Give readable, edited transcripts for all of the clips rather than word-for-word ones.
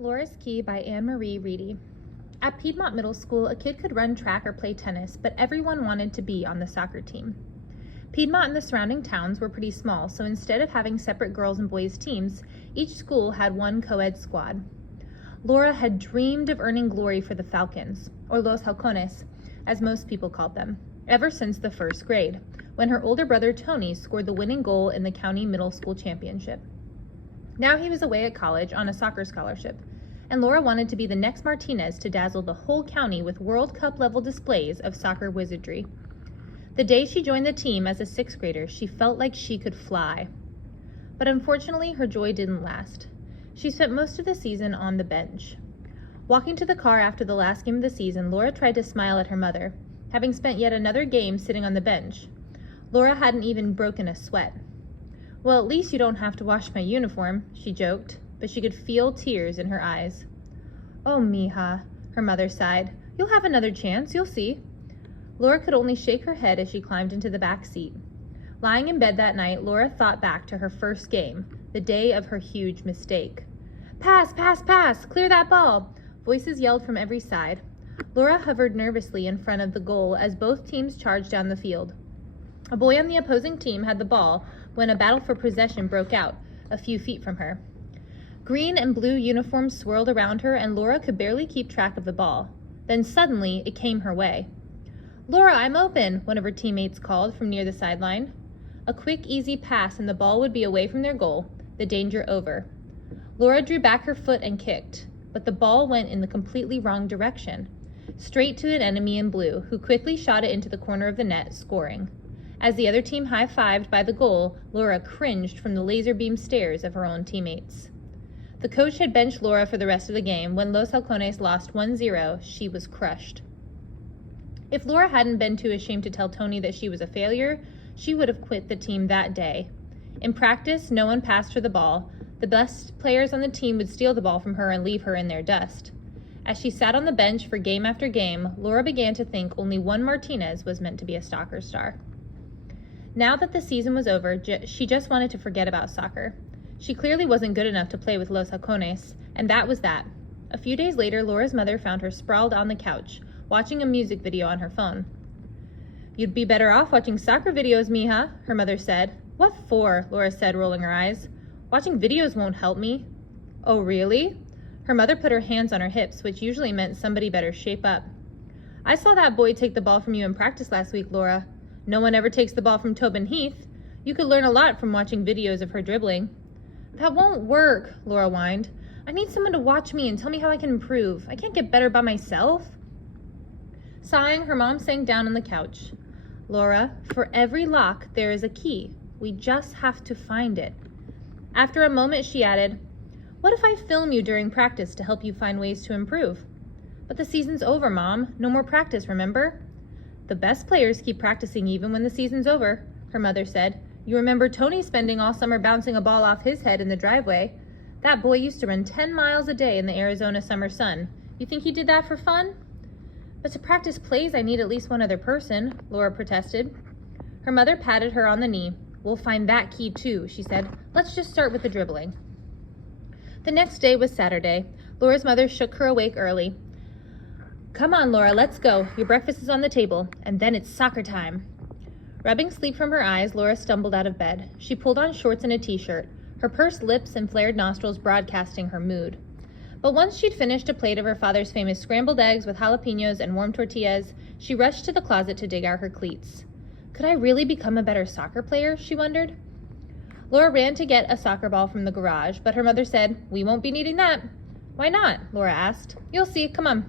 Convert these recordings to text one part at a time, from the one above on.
Laura's Key by Anne-Marie Reedy. At Piedmont Middle School, a kid could run track or play tennis, but everyone wanted to be on the soccer team. Piedmont and the surrounding towns were pretty small, so instead of having separate girls and boys teams, each school had one co-ed squad. Laura had dreamed of earning glory for the Falcons, or Los Halcones, as most people called them, ever since the first grade, when her older brother Tony scored the winning goal in the county middle school championship. Now he was away at college on a soccer scholarship, and Laura wanted to be the next Martinez to dazzle the whole county with World Cup level displays of soccer wizardry. The day she joined the team as a sixth grader, she felt like she could fly. But unfortunately, her joy didn't last. She spent most of the season on the bench. Walking to the car after the last game of the season, Laura tried to smile at her mother, having spent yet another game sitting on the bench. Laura hadn't even broken a sweat. "Well, at least you don't have to wash my uniform," she joked, but she could feel tears in her eyes. "Oh, mija," her mother sighed. "You'll have another chance, you'll see." Laura could only shake her head as she climbed into the back seat. Lying in bed that night, Laura thought back to her first game, the day of her huge mistake. "Pass, pass, pass! Clear that ball!" Voices yelled from every side. Laura hovered nervously in front of the goal as both teams charged down the field. A boy on the opposing team had the ball when a battle for possession broke out, a few feet from her. Green and blue uniforms swirled around her, and Laura could barely keep track of the ball. Then suddenly, it came her way. "Laura, I'm open," one of her teammates called from near the sideline. A quick, easy pass and the ball would be away from their goal, the danger over. Laura drew back her foot and kicked, but the ball went in the completely wrong direction, straight to an enemy in blue, who quickly shot it into the corner of the net, scoring. As the other team high-fived by the goal, Laura cringed from the laser beam stares of her own teammates. The coach had benched Laura for the rest of the game. When Los Halcones lost 1-0, she was crushed. If Laura hadn't been too ashamed to tell Tony that she was a failure, she would have quit the team that day. In practice, no one passed her the ball. The best players on the team would steal the ball from her and leave her in their dust. As she sat on the bench for game after game, Laura began to think only one Martinez was meant to be a soccer star. Now that the season was over, she just wanted to forget about soccer. She clearly wasn't good enough to play with Los Halcones, and that was that. A few days later, Laura's mother found her sprawled on the couch, watching a music video on her phone. "You'd be better off watching soccer videos, mija," her mother said. "What for?" Laura said, rolling her eyes. "Watching videos won't help me." "Oh, really?" Her mother put her hands on her hips, which usually meant somebody better shape up. "I saw that boy take the ball from you in practice last week, Laura. No one ever takes the ball from Tobin Heath. You could learn a lot from watching videos of her dribbling." "That won't work," Laura whined. "I need someone to watch me and tell me how I can improve. I can't get better by myself." Sighing, her mom sank down on the couch. "Laura, for every lock there is a key. We just have to find it." After a moment, she added, "What if I film you during practice to help you find ways to improve?" "But the season's over, Mom. No more practice, remember?" "The best players keep practicing even when the season's over," her mother said. "You remember Tony spending all summer bouncing a ball off his head in the driveway. That boy used to run 10 miles a day in the Arizona summer sun. You think he did that for fun?" "But to practice plays, I need at least one other person," Laura protested. Her mother patted her on the knee. "We'll find that key too," she said. "Let's just start with the dribbling." The next day was Saturday. Laura's mother shook her awake early. "Come on, Laura, let's go. Your breakfast is on the table, and then it's soccer time." Rubbing sleep from her eyes, Laura stumbled out of bed. She pulled on shorts and a t-shirt, her pursed lips and flared nostrils broadcasting her mood. But once she'd finished a plate of her father's famous scrambled eggs with jalapenos and warm tortillas, she rushed to the closet to dig out her cleats. Could I really become a better soccer player, she wondered. Laura ran to get a soccer ball from the garage, but her mother said, "We won't be needing that." "Why not?" Laura asked. "You'll see, come on."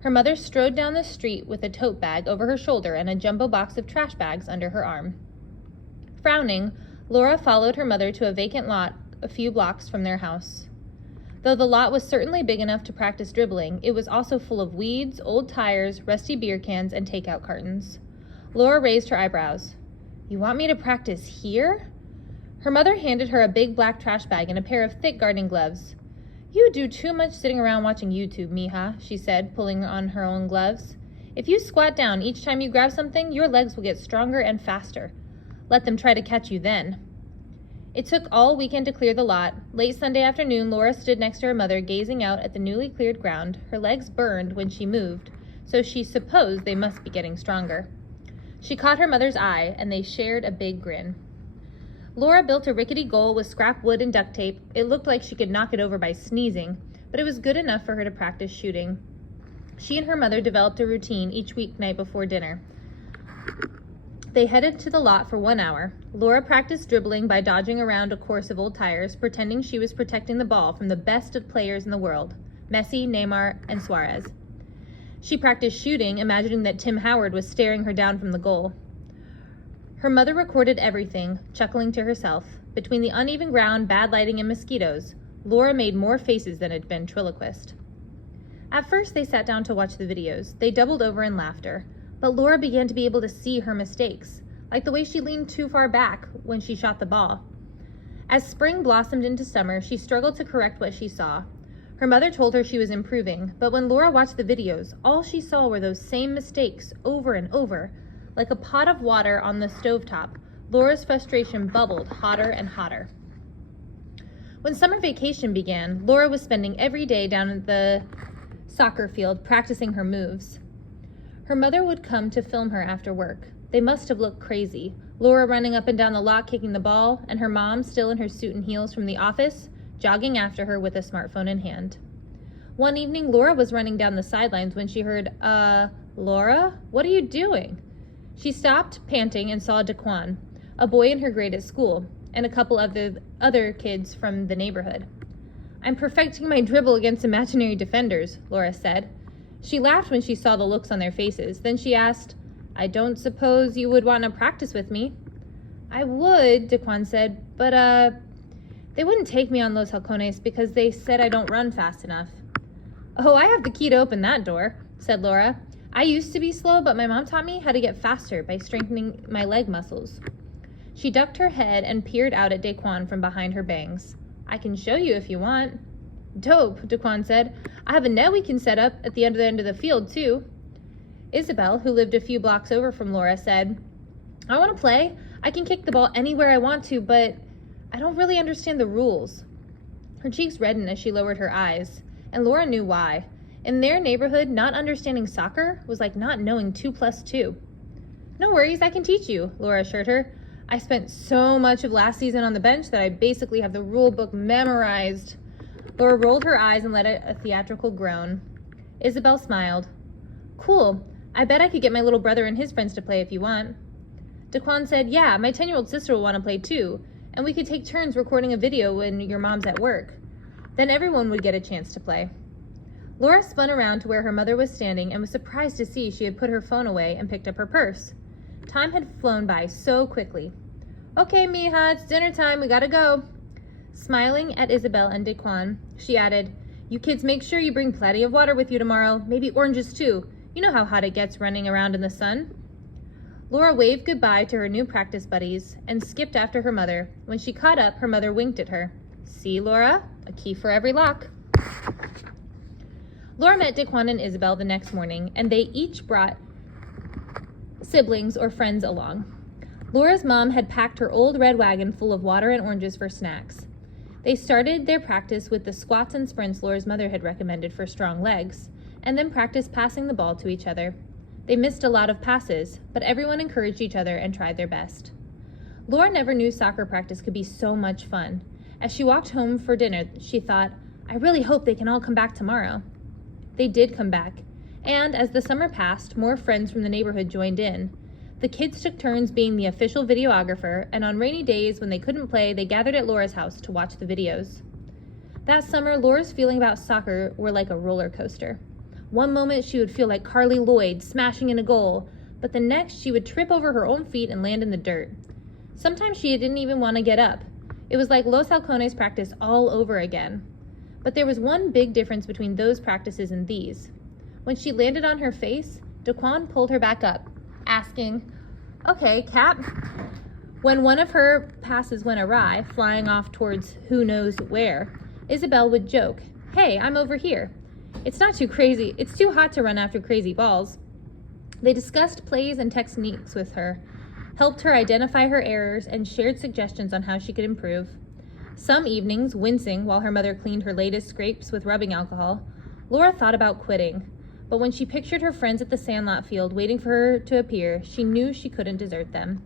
Her mother strode down the street with a tote bag over her shoulder and a jumbo box of trash bags under her arm. Frowning, Laura followed her mother to a vacant lot a few blocks from their house. Though the lot was certainly big enough to practice dribbling, it was also full of weeds, old tires, rusty beer cans, and takeout cartons. Laura raised her eyebrows. "You want me to practice here?" Her mother handed her a big black trash bag and a pair of thick gardening gloves. "You do too much sitting around watching YouTube, mija," she said, pulling on her own gloves. "If you squat down each time you grab something, your legs will get stronger and faster. Let them try to catch you then." It took all weekend to clear the lot. Late Sunday afternoon, Laura stood next to her mother, gazing out at the newly cleared ground. Her legs burned when she moved, so she supposed they must be getting stronger. She caught her mother's eye, and they shared a big grin. Laura built a rickety goal with scrap wood and duct tape. It looked like she could knock it over by sneezing, but it was good enough for her to practice shooting. She and her mother developed a routine each weeknight before dinner. They headed to the lot for 1 hour. Laura practiced dribbling by dodging around a course of old tires, pretending she was protecting the ball from the best of players in the world, Messi, Neymar, and Suarez. She practiced shooting, imagining that Tim Howard was staring her down from the goal. Her mother recorded everything, chuckling to herself. Between the uneven ground, bad lighting, and mosquitoes, Laura made more faces than a ventriloquist. At first, they sat down to watch the videos. They doubled over in laughter. But Laura began to be able to see her mistakes, like the way she leaned too far back when she shot the ball. As spring blossomed into summer, she struggled to correct what she saw. Her mother told her she was improving, but when Laura watched the videos, all she saw were those same mistakes over and over. Like a pot of water on the stovetop, Laura's frustration bubbled hotter and hotter. When summer vacation began, Laura was spending every day down at the soccer field practicing her moves. Her mother would come to film her after work. They must have looked crazy. Laura running up and down the lot kicking the ball, and her mom, still in her suit and heels from the office, jogging after her with a smartphone in hand. One evening, Laura was running down the sidelines when she heard, Laura, what are you doing? She stopped, panting, and saw Daquan, a boy in her grade at school, and a couple of the other kids from the neighborhood. I'm perfecting my dribble against imaginary defenders, Laura said. She laughed when she saw the looks on their faces. Then she asked, I don't suppose you would want to practice with me? I would, Daquan said, but they wouldn't take me on Los Halcones because they said I don't run fast enough. Oh, I have the key to open that door, said Laura. I used to be slow, but my mom taught me how to get faster by strengthening my leg muscles. She ducked her head and peered out at Daquan from behind her bangs. I can show you if you want. Dope, Daquan said. I have a net we can set up at the other end of the field, too. Isabel, who lived a few blocks over from Laura, said, I want to play. I can kick the ball anywhere I want to, but I don't really understand the rules. Her cheeks reddened as she lowered her eyes, and Laura knew why. In their neighborhood, not understanding soccer was like not knowing 2 + 2. No worries, I can teach you, Laura assured her. I spent so much of last season on the bench that I basically have the rule book memorized. Laura rolled her eyes and let out a theatrical groan. Isabel smiled. Cool. I bet I could get my little brother and his friends to play if you want. Daquan said, yeah, my 10-year-old sister will want to play too, and we could take turns recording a video when your mom's at work. Then everyone would get a chance to play. Laura spun around to where her mother was standing and was surprised to see she had put her phone away and picked up her purse. Time had flown by so quickly. Okay, mija, it's dinner time. We gotta go. Smiling at Isabel and Daquan, she added, you kids make sure you bring plenty of water with you tomorrow, maybe oranges too. You know how hot it gets running around in the sun. Laura waved goodbye to her new practice buddies and skipped after her mother. When she caught up, her mother winked at her. See, Laura? A key for every lock. Laura met Daquan and Isabel the next morning, and they each brought siblings or friends along. Laura's mom had packed her old red wagon full of water and oranges for snacks. They started their practice with the squats and sprints Laura's mother had recommended for strong legs, and then practiced passing the ball to each other. They missed a lot of passes, but everyone encouraged each other and tried their best. Laura never knew soccer practice could be so much fun. As she walked home for dinner, she thought, I really hope they can all come back tomorrow. They did come back, and as the summer passed, more friends from the neighborhood joined in. The kids took turns being the official videographer, and on rainy days when they couldn't play, they gathered at Laura's house to watch the videos. That summer, Laura's feelings about soccer were like a roller coaster. One moment she would feel like Carly Lloyd smashing in a goal, but the next she would trip over her own feet and land in the dirt. Sometimes she didn't even want to get up. It was like Los Halcones practice all over again. But there was one big difference between those practices and these. When she landed on her face, Daquan pulled her back up, asking, okay, Cap. When one of her passes went awry, flying off towards who knows where, Isabel would joke, hey, I'm over here. It's not too crazy. It's too hot to run after crazy balls. They discussed plays and techniques with her, helped her identify her errors, and shared suggestions on how she could improve. Some evenings, wincing while her mother cleaned her latest scrapes with rubbing alcohol, Laura thought about quitting. But when she pictured her friends at the sandlot field waiting for her to appear, she knew she couldn't desert them.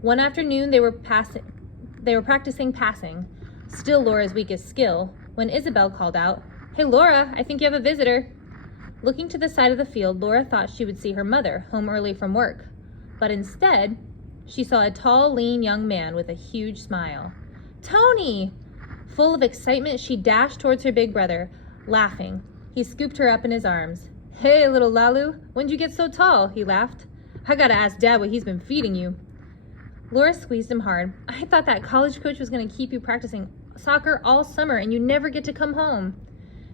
One afternoon, they were practicing passing, still Laura's weakest skill, when Isabel called out, "Hey Laura, I think you have a visitor." Looking to the side of the field, Laura thought she would see her mother, home early from work. But instead, she saw a tall, lean young man with a huge smile. "Tony!" Full of excitement, she dashed towards her big brother, laughing. He scooped her up in his arms. "Hey, little Lalu, when'd you get so tall?" he laughed. "I gotta ask Dad what he's been feeding you." Laura squeezed him hard. "I thought that college coach was gonna keep you practicing soccer all summer and you never get to come home."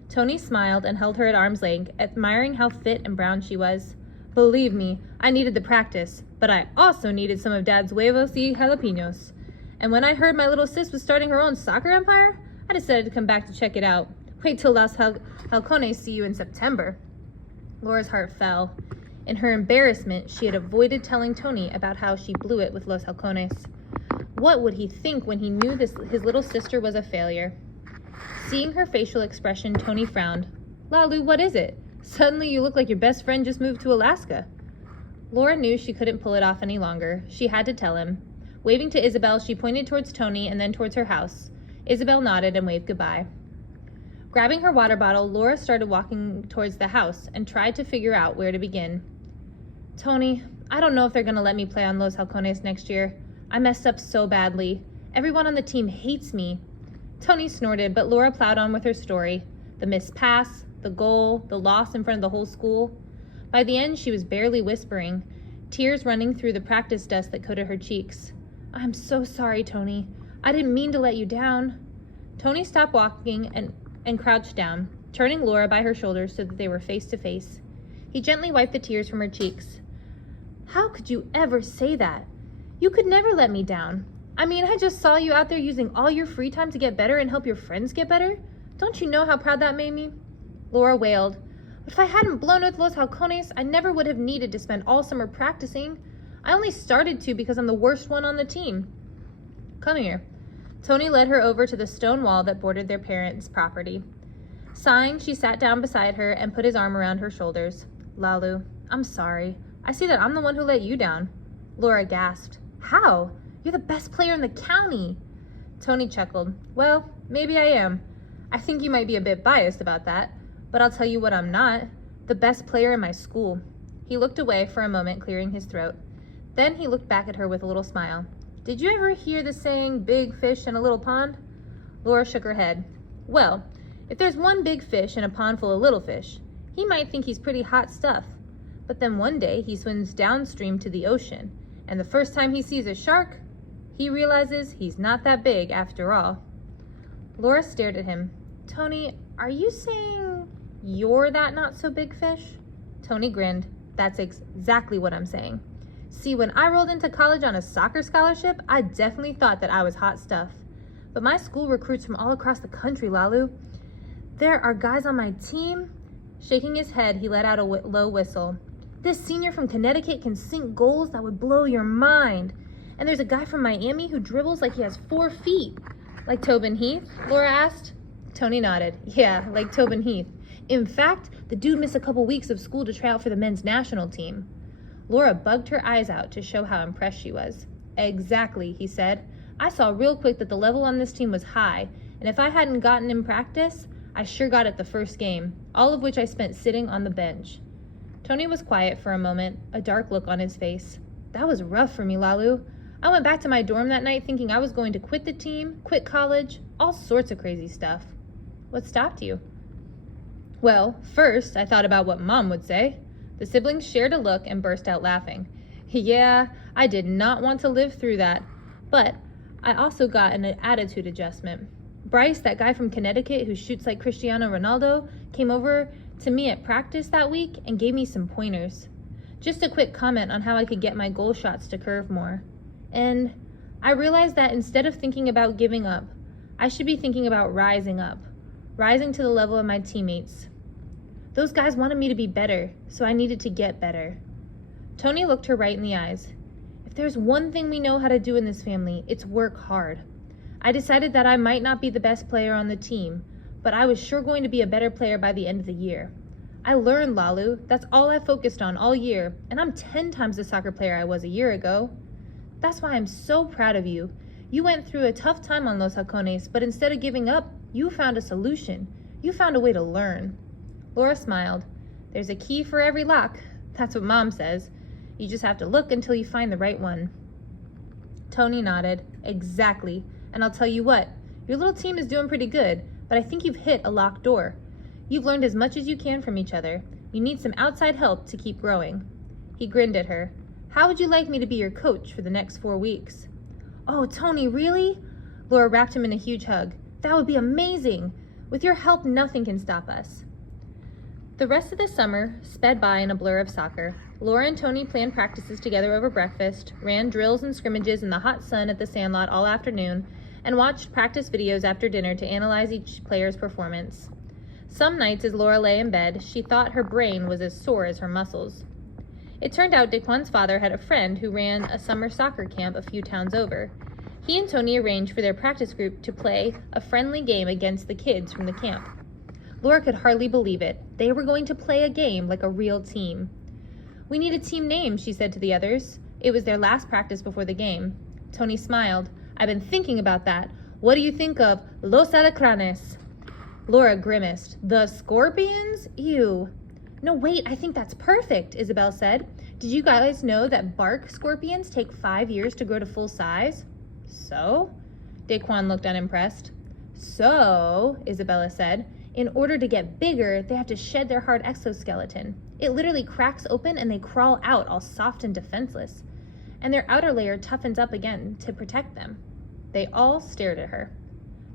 Tony smiled and held her at arm's length, admiring how fit and brown she was. "Believe me, I needed the practice, but I also needed some of Dad's huevos y jalapenos. And when I heard my little sis was starting her own soccer empire, I decided to come back to check it out. Wait till Los Halcones see you in September." Laura's heart fell. In her embarrassment, she had avoided telling Tony about how she blew it with Los Halcones. What would he think when he knew his little sister was a failure? Seeing her facial expression, Tony frowned. "Lalu, what is it? Suddenly you look like your best friend just moved to Alaska." Laura knew she couldn't pull it off any longer. She had to tell him. Waving to Isabel, she pointed towards Tony and then towards her house. Isabel nodded and waved goodbye. Grabbing her water bottle, Laura started walking towards the house and tried to figure out where to begin. "Tony, I don't know if they're going to let me play on Los Halcones next year. I messed up so badly. Everyone on the team hates me." Tony snorted, but Laura plowed on with her story. The missed pass, the goal, the loss in front of the whole school. By the end, she was barely whispering, tears running through the practice dust that coated her cheeks. "I'm so sorry, Tony. I didn't mean to let you down." Tony stopped walking and crouched down, turning Laura by her shoulders so that they were face to face. He gently wiped the tears from her cheeks. "How could you ever say that? You could never let me down. I mean, I just saw you out there using all your free time to get better and help your friends get better. Don't you know how proud that made me?" Laura wailed. "But if I hadn't blown with Los Halcones, I never would have needed to spend all summer practicing. I only started to because I'm the worst one on the team. Come here." Tony led her over to the stone wall that bordered their parents' property. Sighing, she sat down beside her and put his arm around her shoulders. "Lalu, I'm sorry. I see that I'm the one who let you down." Laura gasped. "How? You're the best player in the county." Tony chuckled. "Well, maybe I am. I think you might be a bit biased about that, but I'll tell you what I'm not. The best player in my school." He looked away for a moment, clearing his throat. Then he looked back at her with a little smile. "Did you ever hear the saying, big fish in a little pond?" Laura shook her head. "Well, if there's one big fish in a pond full of little fish, he might think he's pretty hot stuff. But then one day he swims downstream to the ocean, and the first time he sees a shark, he realizes he's not that big after all." Laura stared at him. "Tony, are you saying you're that not so big fish?" Tony grinned. "That's exactly what I'm saying. See, when I rolled into college on a soccer scholarship, I definitely thought that I was hot stuff. But my school recruits from all across the country, Lalu. There are guys on my team." Shaking his head, he let out a low whistle. "This senior from Connecticut can sink goals that would blow your mind. And there's a guy from Miami who dribbles like he has 4 feet. Like Tobin Heath?" Laura asked. Tony nodded. "Yeah, like Tobin Heath. In fact, the dude missed a couple weeks of school to try out for the men's national team." Laura bugged her eyes out to show how impressed she was. "Exactly," he said. "I saw real quick that the level on this team was high, and if I hadn't gotten in practice, I sure got it the first game, all of which I spent sitting on the bench." Tony was quiet for a moment, a dark look on his face. "That was rough for me, Lalu. I went back to my dorm that night thinking I was going to quit the team, quit college, all sorts of crazy stuff." "What stopped you?" "Well, first, I thought about what Mom would say." The siblings shared a look and burst out laughing. "Yeah, I did not want to live through that. But I also got an attitude adjustment. Bryce, that guy from Connecticut who shoots like Cristiano Ronaldo, came over to me at practice that week and gave me some pointers. Just a quick comment on how I could get my goal shots to curve more. And I realized that instead of thinking about giving up, I should be thinking about rising up, rising to the level of my teammates. Those guys wanted me to be better, so I needed to get better." Tony looked her right in the eyes. "If there's one thing we know how to do in this family, it's work hard. I decided that I might not be the best player on the team, but I was sure going to be a better player by the end of the year. I learned, Lalu. That's all I focused on all year, and I'm 10 times the soccer player I was a year ago. That's why I'm so proud of you. You went through a tough time on Los Halcones, but instead of giving up, you found a solution. You found a way to learn. Laura smiled. There's a key for every lock. That's what Mom says. You just have to look until you find the right one. Tony nodded. Exactly. And I'll tell you what, your little team is doing pretty good, but I think you've hit a locked door. You've learned as much as you can from each other. You need some outside help to keep growing. He grinned at her. How would you like me to be your coach for the next 4 weeks? Oh, Tony, really? Laura wrapped him in a huge hug. That would be amazing. With your help, nothing can stop us. The rest of the summer sped by in a blur of soccer. Laura and Tony planned practices together over breakfast, ran drills and scrimmages in the hot sun at the sandlot all afternoon, and watched practice videos after dinner to analyze each player's performance. Some nights, as Laura lay in bed, she thought her brain was as sore as her muscles. It turned out Daquan's father had a friend who ran a summer soccer camp a few towns over. He and Tony arranged for their practice group to play a friendly game against the kids from the camp. Laura could hardly believe it. They were going to play a game like a real team. We need a team name, she said to the others. It was their last practice before the game. Tony smiled. I've been thinking about that. What do you think of Los Alacranes? Laura grimaced. The Scorpions? Ew. No, wait, I think that's perfect, Isabel said. Did you guys know that bark scorpions take 5 years to grow to full size? So? Daquan looked unimpressed. So, Isabella said, in order to get bigger, they have to shed their hard exoskeleton. It literally cracks open and they crawl out all soft and defenseless. And their outer layer toughens up again to protect them. They all stared at her.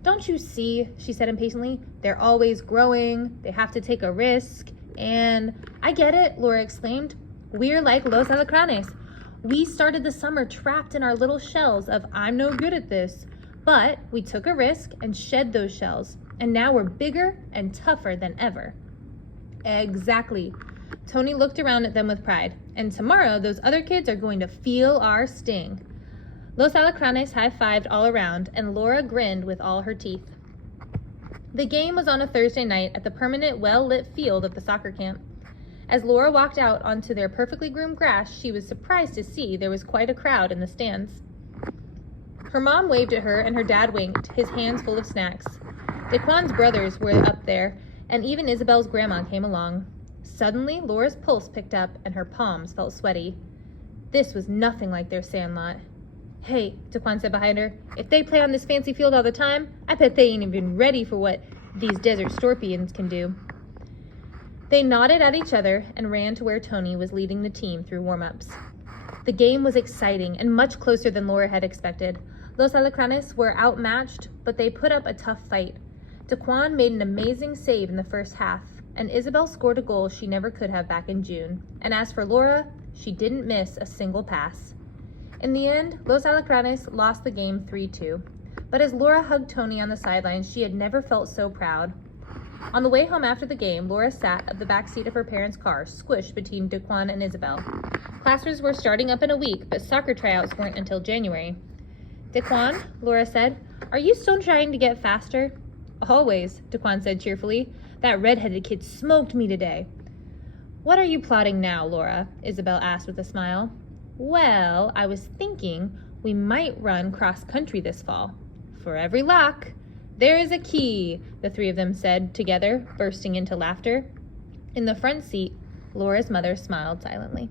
Don't you see, she said impatiently, they're always growing, they have to take a risk, and I get it, Laura exclaimed. We're like Los Alacranes. We started the summer trapped in our little shells of I'm no good at this, but we took a risk and shed those shells, and now we're bigger and tougher than ever. Exactly. Tony looked around at them with pride, and tomorrow those other kids are going to feel our sting. Los Alacranes high-fived all around, and Laura grinned with all her teeth. The game was on a Thursday night at the permanent, well-lit field of the soccer camp. As Laura walked out onto their perfectly groomed grass, she was surprised to see there was quite a crowd in the stands. Her mom waved at her, and her dad winked, his hands full of snacks. Daquan's brothers were up there, and even Isabel's grandma came along. Suddenly, Laura's pulse picked up, and her palms felt sweaty. This was nothing like their sandlot. Hey, Daquan said behind her, if they play on this fancy field all the time, I bet they ain't even ready for what these desert scorpions can do. They nodded at each other and ran to where Tony was leading the team through warm-ups. The game was exciting and much closer than Laura had expected. Los Alacranes were outmatched, but they put up a tough fight. Daquan made an amazing save in the first half, and Isabel scored a goal she never could have back in June. And as for Laura, she didn't miss a single pass. In the end, Los Alacranes lost the game 3-2. But as Laura hugged Tony on the sidelines, she had never felt so proud. On the way home after the game, Laura sat at the back seat of her parents' car, squished between Daquan and Isabel. Classes were starting up in a week, but soccer tryouts weren't until January. Daquan, Laura said, are you still trying to get faster? Always, Daquan said cheerfully. That red-headed kid smoked me today. What are you plotting now, Laura? Isabel asked with a smile. Well, I was thinking we might run cross-country this fall. For every lock, there is a key, the three of them said together, bursting into laughter. In the front seat, Laura's mother smiled silently.